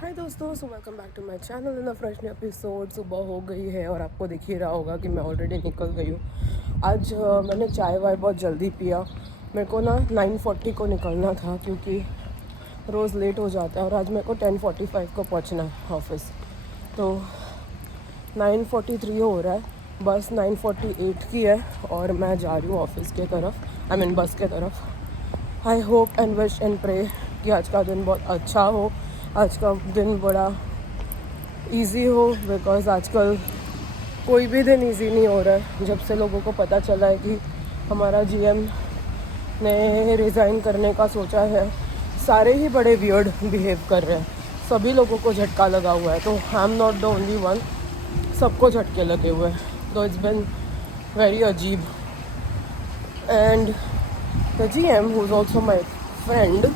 हाय दोस्तों, so welcome back to my channel in a fresh new episode. सुबह हो गई है और आपको दिख ही रहा होगा कि मैं ऑलरेडी निकल गई हूँ। आज मैंने चाय वाय बहुत जल्दी पिया। मेरे को ना 9:40 को निकलना था क्योंकि रोज़ लेट हो जाता है और आज मेरे को 10:45 को पहुँचना है ऑफिस। तो 9:43 हो रहा है, बस 9:48 की है और मैं जा रही हूँ ऑफिस के तरफ, आई मीन बस के तरफ। I hope and wish and pray कि आज का दिन बहुत अच्छा हो, आज का दिन बड़ा इजी हो, बिकॉज़ आजकल कोई भी दिन इजी नहीं हो रहा है। जब से लोगों को पता चला है कि हमारा जीएम ने रिज़ाइन करने का सोचा है, सारे ही बड़े वियर्ड बिहेव कर रहे हैं। सभी लोगों को झटका लगा हुआ है, तो I am not the only one, सबको झटके लगे हुए हैं। तो इट्स बिन वेरी अजीब। And the GM who is also my friend,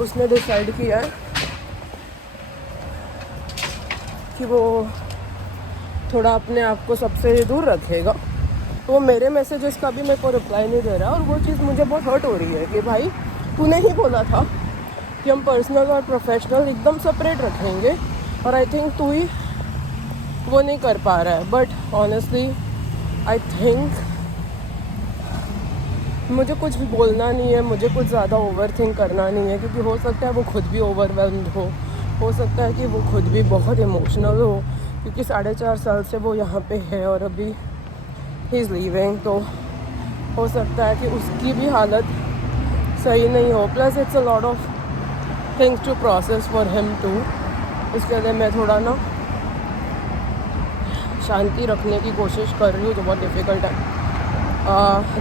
उसने डिसाइड किया है कि वो थोड़ा अपने आप को सबसे दूर रखेगा। तो वो मेरे मैसेजेस का भी मेरे को रिप्लाई नहीं दे रहा और वो चीज़ मुझे बहुत हर्ट हो रही है कि भाई तूने ही बोला था कि हम पर्सनल और प्रोफेशनल एकदम सेपरेट रखेंगे, और आई थिंक तू ही वो नहीं कर पा रहा है। बट ऑनेस्टली आई थिंक मुझे कुछ भी बोलना नहीं है, मुझे कुछ ज़्यादा ओवर थिंक करना नहीं है, क्योंकि हो सकता है वो खुद भी ओवरवेल्म्ड हो सकता है कि वो खुद भी बहुत इमोशनल हो, क्योंकि 4.5 साल से वो यहाँ पे है और अभी ही इज़ लीविंग। तो हो सकता है कि उसकी भी हालत सही नहीं हो। Plus it's a lot of things to process for him too. इसके लिए मैं थोड़ा ना शांति रखने की कोशिश कर रही हूँ, जो बहुत डिफ़िकल्ट है।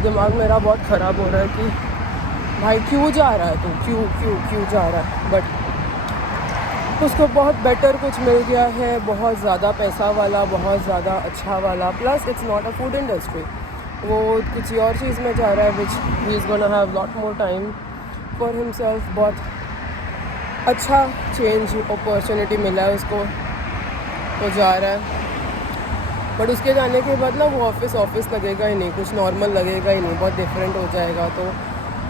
दिमाग मेरा बहुत ख़राब हो रहा है कि भाई क्यों जा रहा है तू, क्यों जा रहा है। बट उसको बहुत बेटर कुछ मिल गया है, बहुत ज़्यादा पैसा वाला, बहुत ज़्यादा अच्छा वाला। Plus it's not a food industry, वो किसी और चीज़ में जा रहा है which he is gonna have lot more time for himself. बहुत अच्छा चेंज अपॉर्चुनिटी मिला है उसको, वो जा रहा है। बट उसके जाने के बाद ना वो ऑफिस लगेगा ही नहीं, कुछ नॉर्मल लगेगा ही नहीं, बहुत डिफरेंट हो जाएगा। तो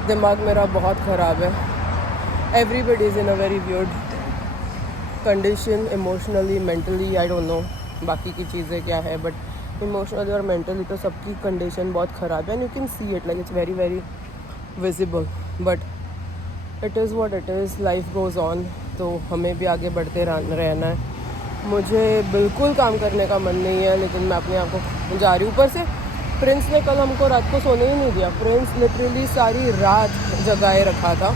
दिमाग मेरा बहुत ख़राब है। Everybody is in a very weird condition, emotionally, mentally, I don't no बाकी की चीज़ें क्या है, बट इमोशनली और मेंटली तो सबकी कंडीशन बहुत ख़राब है। And you can see it, like it's very very visible. But it is what it is, life goes on. तो हमें भी आगे बढ़ते रहना है। मुझे बिल्कुल काम करने का मन नहीं है, लेकिन मैं अपने आप को जा रही हूँ। ऊपर से प्रिंस ने कल हमको रात को सोने ही नहीं दिया। प्रिंस लिटरली सारी रात जगाए रखा था,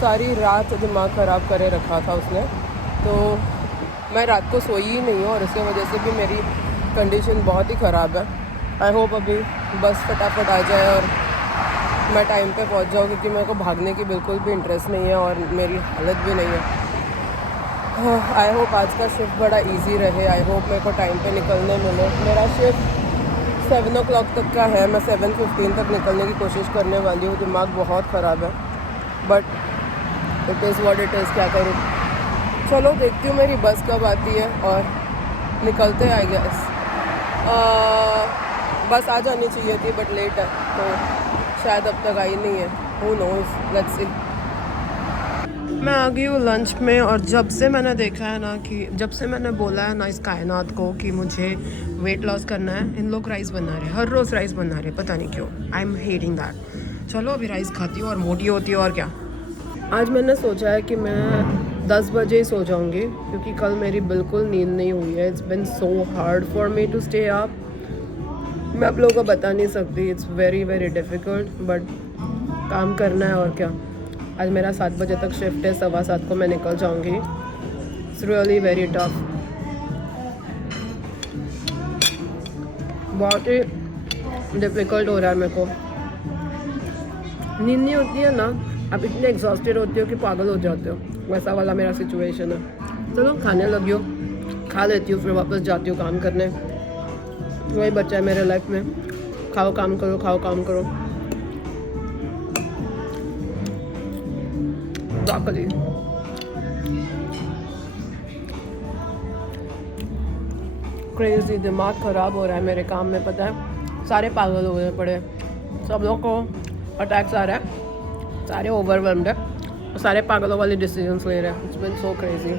सारी रात दिमाग ख़राब करे रखा था उसने। तो मैं रात को सोई ही नहीं हूँ और इसकी वजह से भी मेरी कंडीशन बहुत ही ख़राब है। आई होप अभी बस फटाफट आ जाए और मैं टाइम पे पहुँच जाऊँ, क्योंकि मेरे को भागने की बिल्कुल भी इंटरेस्ट नहीं है और मेरी हालत भी नहीं है। आई होप आज का शिफ्ट बड़ा इजी रहे। आई होप मेरे को टाइम पे निकलने मिले। मेरा शिफ्ट 7 o'clock तक का है, मैं 7:15 तक निकलने की कोशिश करने वाली हूँ। दिमाग बहुत ख़राब है, but it is what it is, क्या करूँ। चलो देखती हूँ मेरी बस कब आती है और निकलते हैं। आई गेस बस आ जानी चाहिए थी, बट लेट है तो शायद अब तक आई नहीं है। हू नोज़, लेट्स सी। मैं आ गई हूँ लंच में, और जब से मैंने देखा है ना कि जब से मैंने बोला है ना इस कायनात को कि मुझे वेट लॉस करना है, इन लोग राइस बना रहे, हर रोज़ राइस बना रहे, पता नहीं क्यों। I am hating that. चलो अभी राइस खाती हूँ और मोटी होती हूँ, और क्या। आज मैंने सोचा है कि मैं 10 बजे ही सो जाऊँगी, क्योंकि कल मेरी बिल्कुल नींद नहीं हुई है। It's been so hard for me to stay up. मैं आप लोगों को बता नहीं सकती, it's very very difficult, but काम करना है और क्या। आज मेरा 7 बजे तक शिफ्ट है, 7:15 को मैं निकल जाऊँगी। इट्स रियली वेरी टफ, बहुत ही डिफ़िकल्ट हो रहा है मेरे को। नींद नहीं होती है ना, आप इतने एग्जॉस्टेड होते हो कि पागल हो जाते हो, वैसा वाला मेरा सिचुएशन है। चलो खाने लगी हो, खा लेती हूँ, फिर वापस जाती हूँ काम करने। वही बच्चा है मेरे लाइफ में, खाओ काम करो, खाओ काम करो। क्रेजी, दिमाग ख़राब हो रहा है मेरे काम में, पता है। सारे पागल हो गए पड़े, सब लोग को अटैक्स आ रहा है, सारे ओवरवेल्म्ड है। सारे पागलों वाले डिसीजंस ले रहे हैं. It's been so crazy.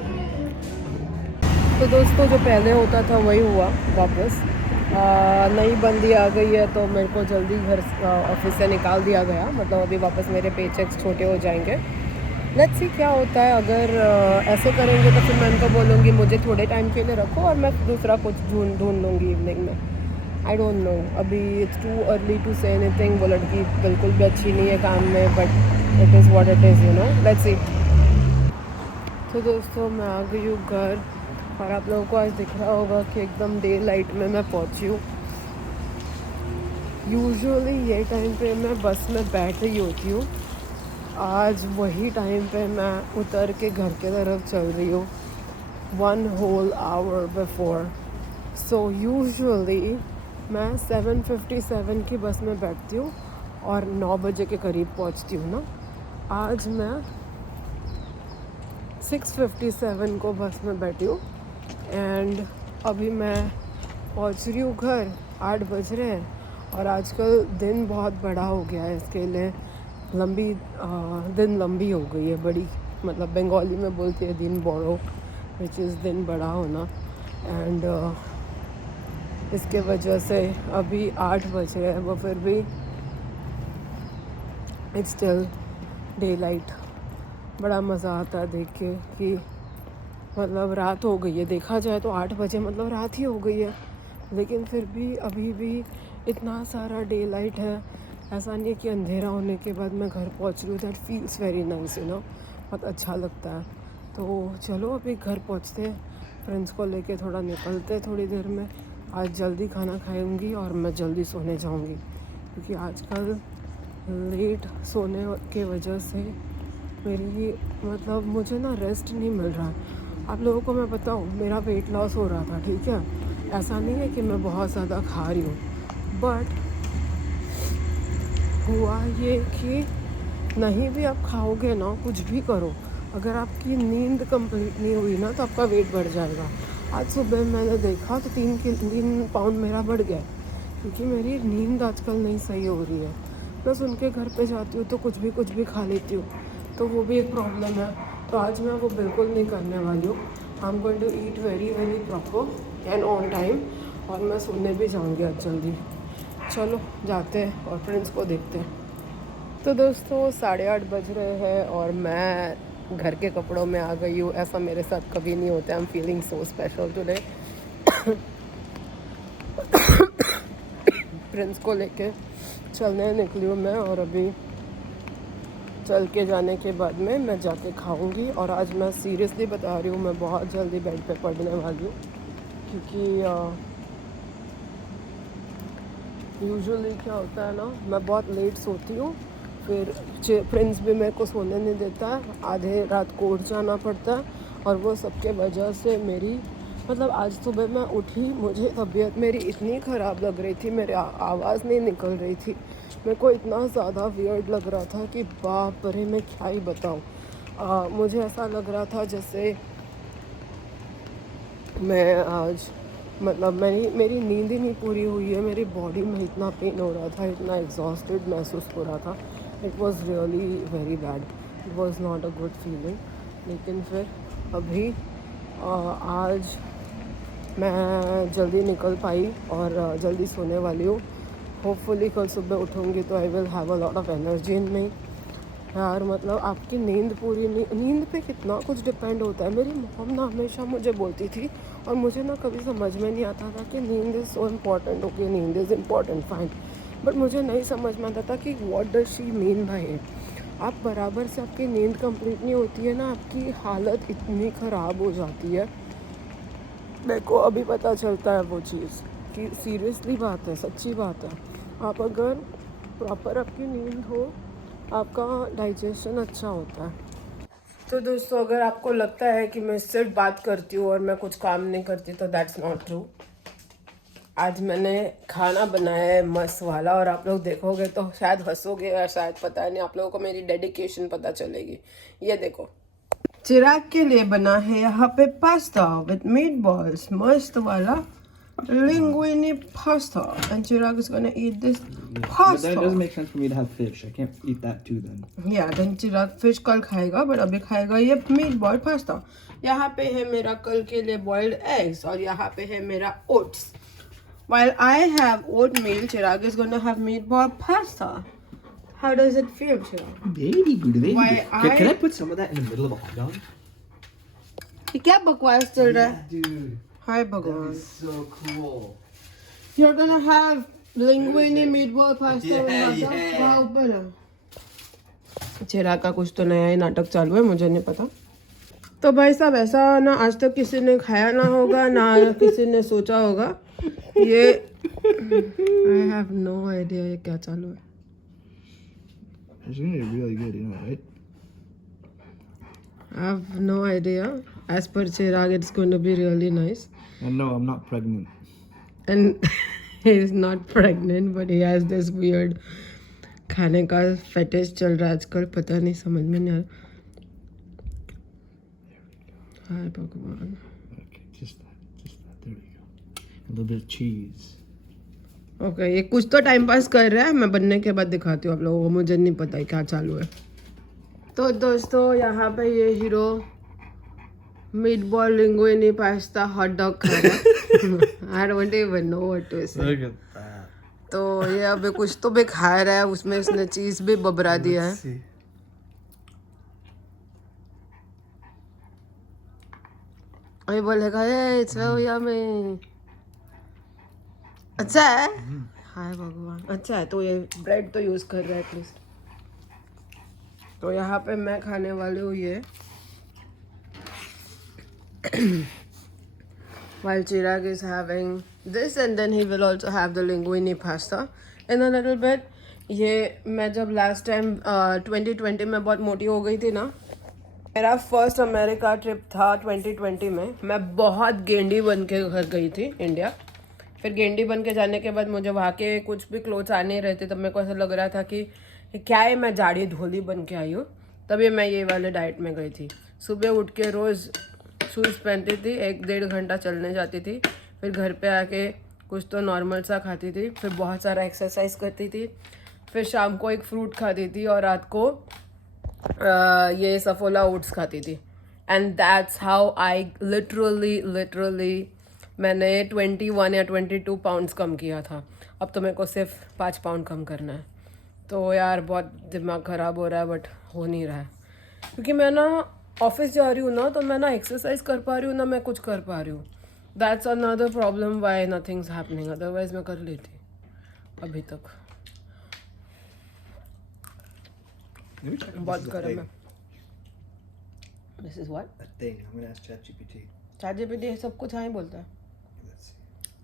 तो दोस्तों जो पहले होता था वही हुआ वापस. नई बंदी आ गई है तो मेरे को जल्दी घर ऑफिस से निकाल दिया गया. मतलब अभी वापस मेरे पे चेक्स छोटे हो जाएंगे. लेट्स सी क्या होता है. अगर ऐसे करेंगे तो फिर मैं उनको बोलूँगी मुझे थोड़े टाइम के लिए रखो और मैं दूसरा कुछ ढूंढ लूँगी इवनिंग में. I don't know. अभी it's too early to say anything. वो लड़की बिल्कुल भी अच्छी नहीं है काम में, but it is what it is, you know. Let's see. तो दोस्तों मैं आ गई हूँ घर और आप लोगों को आज दिख रहा होगा कि एकदम डे लाइट में मैं पहुँची हूँ. यूजुअली ये टाइम पे मैं बस में बैठ रही होती हूँ. आज वही टाइम पे मैं उतर के घर के तरफ चल रही हूँ 1 whole hour before. So usually मैं 7:57 की बस में बैठती हूँ और 9 बजे के करीब पहुँचती हूँ ना. आज मैं 6:57 को बस में बैठी हूँ एंड अभी मैं पहुँच रही हूँ घर. 8 बज रहे हैं और आजकल दिन बहुत बड़ा हो गया है. इसके लिए दिन लंबी हो गई है, बड़ी. मतलब बंगाली में बोलती है दिन बड़ो, विच इज़ दिन बड़ा होना. एंड इसके वजह से अभी 8 बज रहे हैं वो फिर भी इट्स स्टिल डे लाइट. बड़ा मज़ा आता है देख के कि मतलब रात हो गई है. देखा जाए तो 8 बजे मतलब रात ही हो गई है, लेकिन फिर भी अभी भी इतना सारा डे लाइट है. ऐसा नहीं है कि अंधेरा होने के बाद मैं घर पहुंच रही हूँ. That feels very nice, you know. बहुत अच्छा लगता है. तो चलो अभी घर पहुँचते हैं. फ्रेंड्स को लेके थोड़ा निकलते हैं थोड़ी देर में. आज जल्दी खाना खाऊंगी और मैं जल्दी सोने जाऊंगी क्योंकि आजकल लेट सोने के वजह से मेरी मतलब मुझे ना रेस्ट नहीं मिल रहा. आप लोगों को मैं बताऊं, मेरा वेट लॉस हो रहा था, ठीक है. ऐसा नहीं है कि मैं बहुत ज़्यादा खा रही हूँ, बट हुआ ये कि नहीं भी आप खाओगे ना, कुछ भी करो, अगर आपकी नींद कंप्लीट नहीं हुई ना तो आपका वेट बढ़ जाएगा. आज सुबह मैंने देखा तो 3 पाउंड मेरा बढ़ गया क्योंकि मेरी नींद आजकल नहीं सही हो रही है. बस उनके घर पे जाती हूँ तो कुछ भी खा लेती हूँ, तो वो भी एक प्रॉब्लम है. तो आज मैं वो बिल्कुल नहीं करने वाली हूँ. I am going to eat very very proper and on time और मैं सोने भी जाऊँगी आज जल्दी. चलो जाते हैं और फ्रेंड्स को देखते हैं. तो दोस्तों 8:30 बज रहे हैं और मैं घर के कपड़ों में आ गई हूँ. ऐसा मेरे साथ कभी नहीं होता. I am feeling so special today. Friends को लेके चलने निकली हूँ मैं और अभी चल के जाने के बाद में मैं जाके खाऊंगी. और आज मैं सीरियसली बता रही हूँ, मैं बहुत जल्दी बेड पे पड़ने वाली हूँ क्योंकि यूजुअली क्या होता है ना, मैं बहुत लेट सोती हूँ. फिर फ्रेंड्स भी मेरे को सोने नहीं देता है. आधे रात को उठ जाना पड़ता है और वो सबके वजह से मेरी मतलब आज सुबह मैं उठी, मुझे तबीयत मेरी इतनी ख़राब लग रही थी, मेरी आवाज़ नहीं निकल रही थी. मेरे को इतना ज़्यादा वियर्ड लग रहा था कि बाप रे मैं क्या ही बताऊँ. मुझे ऐसा लग रहा था जैसे मैं आज मतलब मेरी नींद ही नहीं पूरी हुई है. मेरी बॉडी में इतना पेन हो रहा था, इतना एग्जॉस्टेड महसूस हो रहा था. It was really very bad. It was not a good feeling. लेकिन फिर अभी आज मैं जल्दी निकल पाई और जल्दी सोने वाली हूँ. होपफुली कल सुबह उठूँगी तो I will have a lot of energy in me. यार मतलब आपकी नींद पूरी नींद पे कितना कुछ डिपेंड होता है. मेरी मॉम ना हमेशा मुझे बोलती थी और मुझे ना कभी समझ में नहीं आता था कि नींद इज़ सो इम्पॉर्टेंट. ओके, नींद इज़ इम्पॉर्टेंट, फाइन, बट मुझे नहीं समझ में आता था कि what does she mean by it. आप बराबर से आपकी नींद कंप्लीट नहीं होती है ना, आपकी हालत इतनी ख़राब हो जाती है. मेरे को अभी पता चलता है वो चीज़ कि सीरियसली बात है, सच्ची बात है. आप अगर प्रॉपर आपकी नींद हो, आपका डाइजेशन अच्छा होता है. तो दोस्तों अगर आपको लगता है कि मैं सिर्फ बात करती हूँ और मैं कुछ काम नहीं करती तो दैट्स नॉट ट्रू. आज मैंने खाना बनाया है मस्त वाला और आप लोग देखोगे तो शायद हंसोगे या शायद पता नहीं, आप लोगों को मेरी डेडिकेशन पता चलेगी. ये देखो, चिराग के लिए बना है यहाँ पे पास्ता विद मीट बॉल्स, मस्त वाला. linguine pasta, and Chirag is gonna eat this But pasta. that doesn't make sense for me to have fish. I can't eat that too then. Yeah, then Chirag fish कल खाएगा, but अभी खाएगा ये meatball pasta. यहाँ पे है मेरा कल के लिए boiled eggs और यहाँ पे है मेरा oats. While I have oatmeal, Chirag is gonna have meatball pasta. How does it feel, Chirag? Very good. Very Why good. Can I put some of that in the middle of a hot dog? ये क्या बकवास चल रहा है? Dude. हाय भगवान. So cool. You're gonna have linguine meatball pasta. Yeah. वहाँ ऊपर है. चिराग का कुछ तो नया ही नाटक चालू है, मुझे नहीं पता. तो भाई साहब ऐसा ना आज तक किसी ने खाया ना होगा, ना किसी ने सोचा होगा. ये I have no idea ये क्या चालू है. It's gonna be really good, you know, right? I have no idea. As per Chirag, it's going to be really nice. And no, I'm not pregnant. And he's not pregnant, but he has this weird खाने का fetish चल रहा है आजकल. पता नहीं, समझ में नहीं आ रहा. हाय भगवान. Okay, just that. There we go. A little bit of cheese. Okay ये कुछ तो टाइम पास कर रहा है. मैं बनने के बाद दिखाती हूँ आप लोगों को. मुझे नहीं पता है क्या चालू है. तो दोस्तों यहाँ पे ये hero meatball linguine pasta hot dog खा रहा है. I don't even know what to say. Look at that. तो ये अभी कुछ तो भी खा रहा है. उसमें इसने चीज भी बबरा दिया है. See. अभी बोलेगा ये सो यम्मी. अच्छा है. हाय भगवान. अच्छा है. तो ये ब्रेड तो यूज कर रहा है एटलीस्ट. तो यहाँ पे मैं खाने वाली हूँ ये. While Chirag is having this and then he will also have the linguine pasta in a little bit. ये मैं जब लास्ट टाइम 2020 में बहुत मोटी हो गई थी ना. मेरा फर्स्ट अमेरिका ट्रिप था 2020 में. मैं बहुत गेंडी बन के घर गई थी इंडिया. फिर गेंडी बन के जाने के बाद मुझे वहाँ के कुछ भी क्लोथ्स आ नहीं रहे थे. तब मेरे को ऐसा लग रहा था कि क्या है, मैं जाड़ी धोली बन के आई हूँ. तभी मैं ये वाले डाइट में गई थी. सुबह उठ के रोज़ शूज़ पहनती थी, 1-1.5 घंटा चलने जाती थी. फिर घर पे आके कुछ तो नॉर्मल सा खाती थी. फिर बहुत सारा एक्सरसाइज करती थी. फिर शाम को एक फ्रूट खाती थी और रात को ये सफोला ओट्स खाती थी. And that's how I literally मैंने 21 या 22 पाउंड्स कम किया था. अब तो मेरे को सिर्फ 5 पाउंड कम करना है. तो यार बहुत दिमाग ख़राब हो रहा है, बट हो नहीं रहा है. क्योंकि मैं ना ऑफिस जा रही हूँ ना, तो मैं ना एक्सरसाइज कर पा रही हूँ ना मैं कुछ कर पा रही हूँ. That's another problem why nothings happening. Otherwise मैं कर लेती अभी तक. बहुत गर्म है. This is what A thing. I'm gonna ask ChatGPT. ChatGPT सब कुछ हाँ ही बोलता है. Let's see.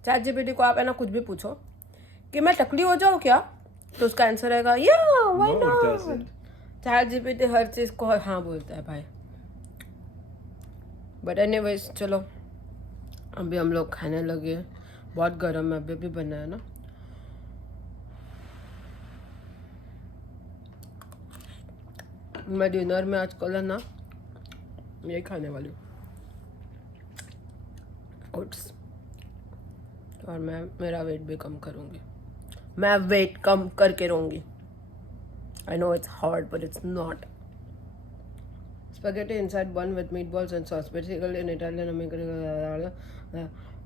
ChatGPT को आप है ना कुछ भी पूछो कि मैं टकली हो जाऊँ क्या, तो उसका आंसर रहेगा या why No, it not. doesn't. ChatGPT हर चीज़ को हाँ बोलता है भाई. बट एनीवेज चलो अभी हम लोग खाने लगे हैं. बहुत गर्म है. अभी भी बना है ना. मैं डिनर में आजकल है ना ये खाने वाली हूँ ओट्स. और मैं मेरा वेट भी कम करूँगी. मैं वेट कम करके रहूँगी. I know it's hard but it's not. Spaghetti inside bun with meatballs and sauce. Basically in Italian American.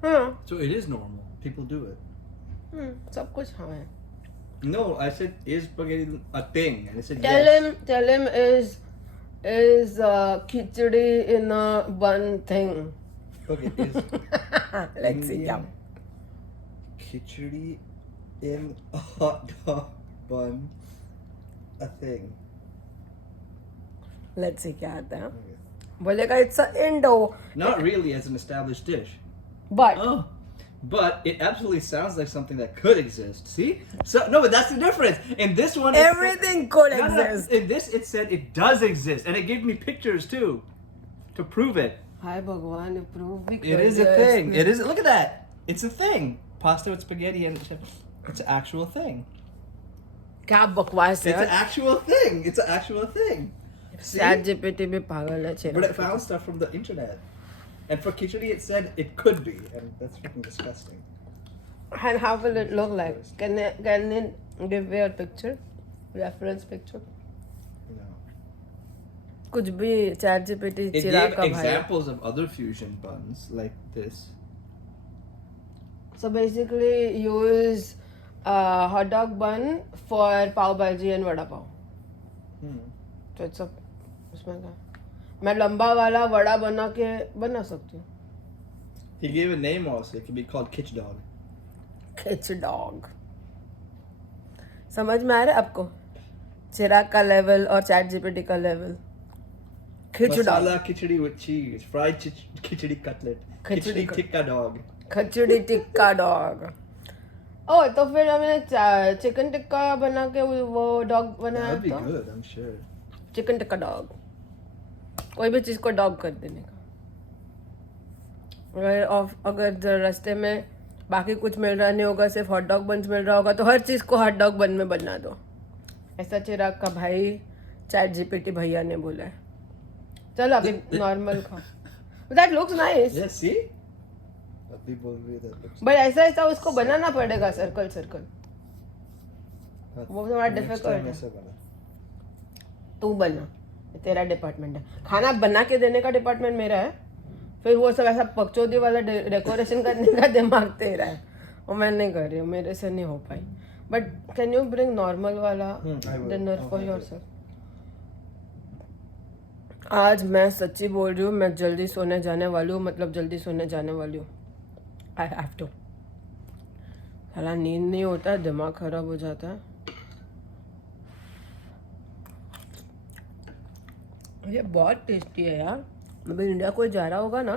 हाँ. So it is normal. People do it. सब कुछ हाँ है. No, I said is spaghetti a thing, and it said Tell yes. him is khichdi in a bun thing. Okay, is Let's see. Yeah. khichdi in a hot dog bun a thing? Let's see क्या आता है. Okay. बोलेगा it's a Indo. Not really as an established dish. But Oh. But it absolutely sounds like something that could exist. See? So no, but that's the difference. In this one, it everything could said, no, exist. in this, it said it does exist, and it gave me pictures too, to prove it. Hi भगवान prove भी It is a thing. It is. Look at that. It's a thing. Pasta with spaghetti and it's an actual thing. क्या बकवास It's an है. actual thing. It's an actual thing. See? ChatGPT भी पागल है. But I found stuff from the internet. And for khichdi, it said it could be, and that's freaking disgusting. And how will it look like? Can it give me a picture? Reference picture? No. कुछ भी chat GPT It Chirag gave का भाई. examples of other fusion buns like this. So basically use hot dog bun for pav bhaji and vada pav. तो it's उसमें क्या? मैं लंबा वाला वड़ा बना सकती हूँ. He gave a name also. It could be called Kitch Dog. Kitch dog. समझ में आ रहा है आपको? चिराग का लेवल और चैट जीपीटी का level. Kitch dog. Masala khichdi with cheese. Fried khichdi cutlet. Khichdi Khichdi tikka dog. Khichdi tikka dog. ओ तो फिर हमने चिकन टिक्का बना के वो डॉग बनाया That'd be तो good, I'm sure. Chicken tikka dog. कोई भी चीज को डॉग कर देने का. अगर रास्ते में बाकी कुछ मिल रहा नहीं होगा, सिर्फ हॉट डॉग बंस मिल रहा होगा, तो हर चीज को हॉट डॉग बन में बना दो. ऐसा चिराग का भाई चैट जीपीटी भैया ने बोला है. चल अभी नॉर्मल खा. That looks nice. Yeah, see? But people agree that looks. But ऐसा उसको बनाना पड़ेगा सर्कल सर्कल. वो थोड़ा Next डिफिकल्ट time है. ऐसा बना. तू बना, तेरा डिपार्टमेंट है. खाना बना के देने का डिपार्टमेंट मेरा है. फिर वो सब ऐसा पकचौदी वाला डेकोरेशन करने का दिमाग तेरा है. और मैं नहीं कर रही हूँ, मेरे से नहीं हो पाई. But can you bring normal वाला I will. Dinner for Okay. Yourself? आज मैं सच्ची बोल रही हूँ, मैं जल्दी सोने जाने वाली हूँ. मतलब जल्दी सोने जाने वाली हूँ. I have to. साला नींद नहीं होता, दिमाग खराब हो जाता है. ये बहुत टेस्टी है यार. अभी इंडिया कोई जा रहा होगा ना,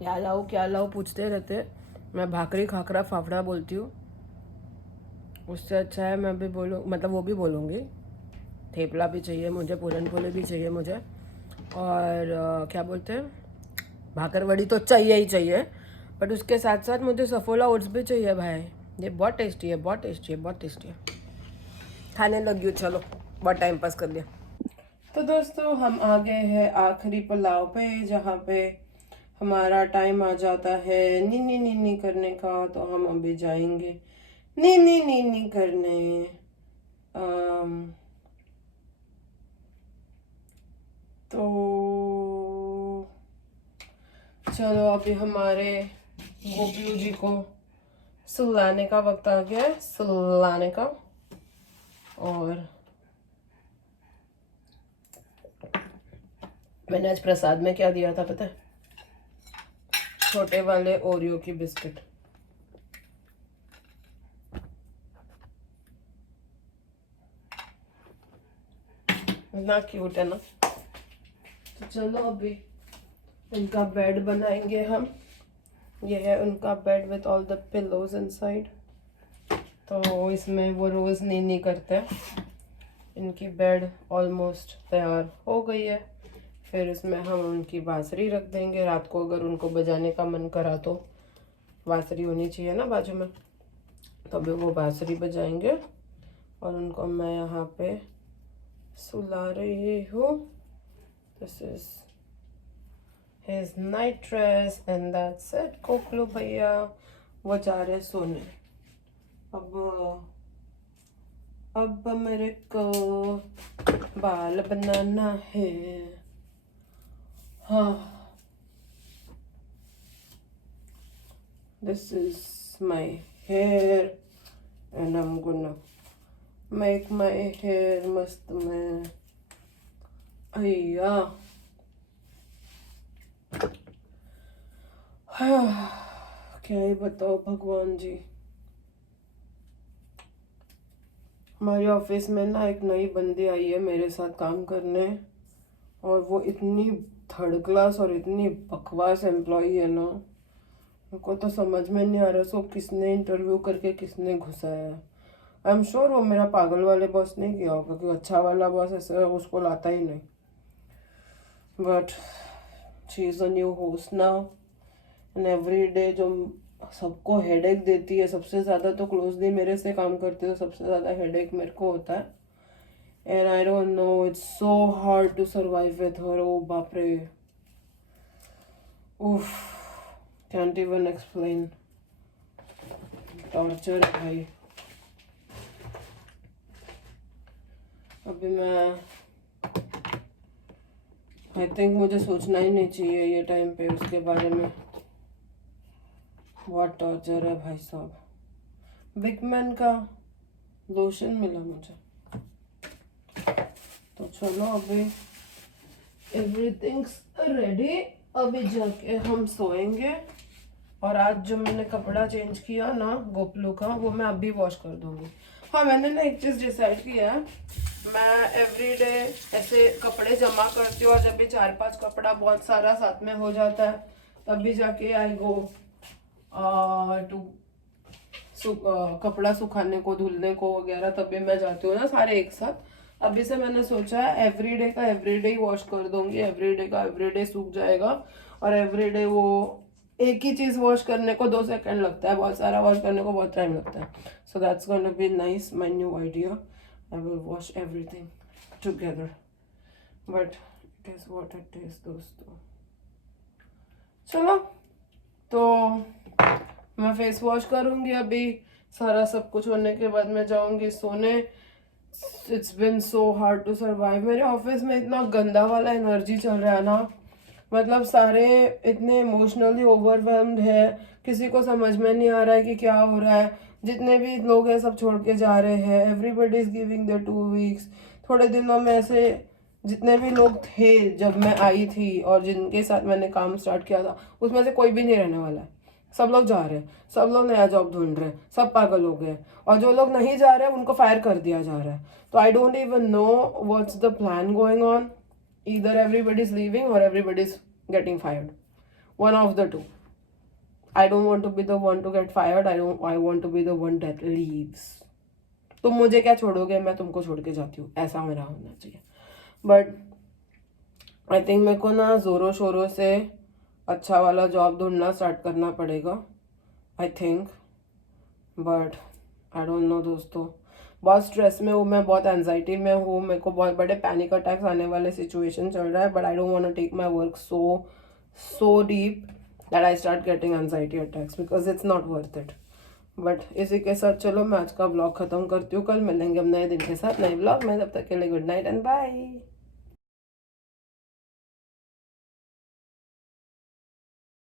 क्या लाओ पूछते रहते. मैं भाकरी खाकरा फाफड़ा बोलती हूँ. उससे अच्छा है मैं भी बोलूँ, मतलब वो भी बोलूँगी. थेपला भी चाहिए मुझे, पूरन पोली भी चाहिए मुझे, और क्या बोलते हैं, भाकरवड़ी तो चाहिए ही चाहिए. बट उसके साथ साथ मुझे सफोला ओट्स भी चाहिए भाई. ये बहुत टेस्टी है, बहुत टेस्टी है, बहुत टेस्टी है. खाने लगी हूँ. चलो बहुत टाइम पास कर लिया. तो दोस्तों हम आ गए हैं आखिरी पुलाव पे, जहाँ पे हमारा टाइम आ जाता है नीनी नीनी करने का. तो हम अभी जाएंगे नीनी नीनी करने. तो चलो अभी हमारे गोपलू जी को सुलाने का वक्त आ गया है, सुलाने का. और मैंने आज प्रसाद में क्या दिया था पता है? छोटे वाले ओरियो की बिस्किट. इतना क्यूट है ना. तो चलो अभी उनका बेड बनाएंगे हम. ये है उनका bed with all the pillows inside. तो इसमें वो रोज नीनी करते हैं. इनकी बेड ऑलमोस्ट तैयार हो गई है. फिर इसमें हम उनकी बांसुरी रख देंगे. रात को अगर उनको बजाने का मन करा तो बांसुरी होनी चाहिए ना बाजू में, तो अभी वो बांसुरी बजाएंगे. और उनको मैं यहाँ पे सुला रही हूँ. This is his night dress and that's it. कोकलू भैया वो जा रहे सोने. अब मेरे को बाल बनाना है. हाँ, this is my hair and I'm gonna make my hair मस्त में. अय्या क्या ही बताओ भगवान जी. हमारे ऑफिस में ना एक नई बंदी आई है मेरे साथ काम करने. और वो इतनी थर्ड क्लास और इतनी बकवास एम्प्लॉई है ना, उनको तो समझ में नहीं आ रहा उसको किसने इंटरव्यू करके किसने घुसाया है. आई एम श्योर वो मेरा पागल वाले बॉस नहीं किया होगा, क्योंकि अच्छा वाला बॉस ऐसे उसको लाता ही नहीं. But she is a new host now and every day जो सबको हेडेक देती है, सबसे ज़्यादा तो क्लोजली मेरे से काम करते हो, सबसे ज़्यादा हेडेक मेरे को होता है. And I don't know, it's so hard to survive with her. Oh, bapre. Oof. Can't even explain. Torture है भाई। अभी मैं आई थिंक मुझे सोचना ही नहीं चाहिए ये टाइम पे उसके बारे में। बहुत टॉर्चर है भाई साहब। बिगमैन का लोशन मिला मुझे, तो चलो अभी एवरीथिंग्स रेडी। अभी जाके हम सोएंगे। और आज जो मैंने कपड़ा चेंज किया ना गोपलू का, वो मैं अभी वॉश कर दूंगी। हाँ, मैंने ना एक चीज़ डिसाइड किया है, मैं एवरीडे ऐसे कपड़े जमा करती हूँ और जब भी 4-5 कपड़ा बहुत सारा साथ में हो जाता है तब भी जाके आई गो टू कपड़ा सुखाने को, धुलने को वगैरह, तब भी मैं जाती हूँ ना सारे एक साथ। अभी से मैंने सोचा है एवरीडे का एवरीडे ही वॉश कर दूंगी, एवरीडे का एवरीडे सूख जाएगा। और एवरीडे वो एक ही चीज़ वॉश करने को 2 सेकंड लगता है, बहुत सारा वॉश करने को बहुत टाइम लगता है। So that's gonna be nice, my new idea. I will wash everything together, but it is what it is दोस्तों। चलो तो मैं फेस वॉश करूंगी अभी, सारा सब कुछ होने के बाद मैं जाऊंगी सोने। It's been so hard to survive. मेरे ऑफिस में इतना गंदा वाला एनर्जी चल रहा है ना, मतलब सारे इतने इमोशनली ओवरवेल्म्ड है, किसी को समझ में नहीं आ रहा है कि क्या हो रहा है। जितने भी लोग हैं सब छोड़ के जा रहे हैं। Everybody is giving their 2 weeks. थोड़े दिनों में ऐसे जितने भी लोग थे जब मैं आई थी और जिनके साथ मैंने काम स्टार्ट किया था, उसमें से कोई भी नहीं रहने वाला है। सब लोग जा रहे हैं, सब लोग नया जॉब ढूंढ रहे हैं, सब पागल हो गए। और जो लोग नहीं जा रहे हैं उनको फायर कर दिया जा रहा है। तो I don't even know what's the plan going on. Either everybody is leaving or everybody is getting fired, one of the two. I don't want to be the one to get fired. I want to be the one that leaves. तुम मुझे क्या छोड़ोगे, मैं तुमको छोड़ के जाती हूँ, ऐसा मेरा होना चाहिए। बट आई थिंक मेरे को ना जोरों शोरों से अच्छा वाला जॉब ढूंढना स्टार्ट करना पड़ेगा, I think. But I don't no दोस्तों, बहुत स्ट्रेस में हूँ मैं, बहुत एंजाइटी में हूँ, मेरे को बहुत बड़े पैनिक अटैक्स आने वाले सिचुएशन चल रहा है। But I don't want to take my work so deep that I start getting anxiety attacks, because it's not worth it. But इसी के साथ चलो मैं आज का ब्लॉग खत्म करती हूँ। कल मिलेंगे हम नए दिन के साथ, नए ब्लॉग में। तब तक के लिए गुड नाइट एंड बाय।